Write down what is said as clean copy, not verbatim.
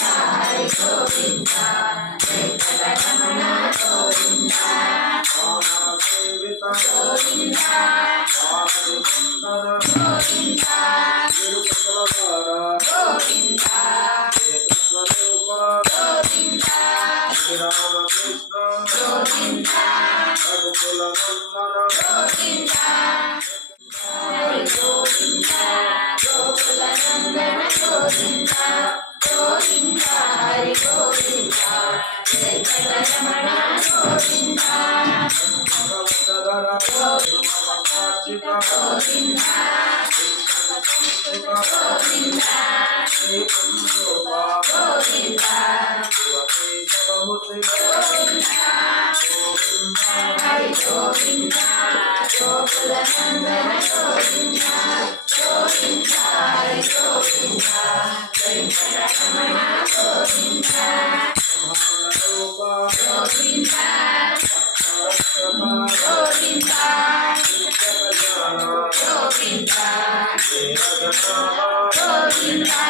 Hare Govinda, Venkataramana Govinda, Sevita Govinda, Harichandana Govinda, Tirupatavara Govinda, Ekaswarupa Govinda, Rama Krishna Govinda, Raghukulam Nandana Govinda, Hare Govinda, Gokula Nandana Govinda, Govinda, Hare Govinda, Venkataramana Govinda, Bhagavadara Govinda, Govinda, Govinda, Govinda, Hare Govinda, Gokula Nandana Govinda, Govinda, Hare Govinda, Venkataramana Govinda, Govinda, Govinda, Govinda, Govinda,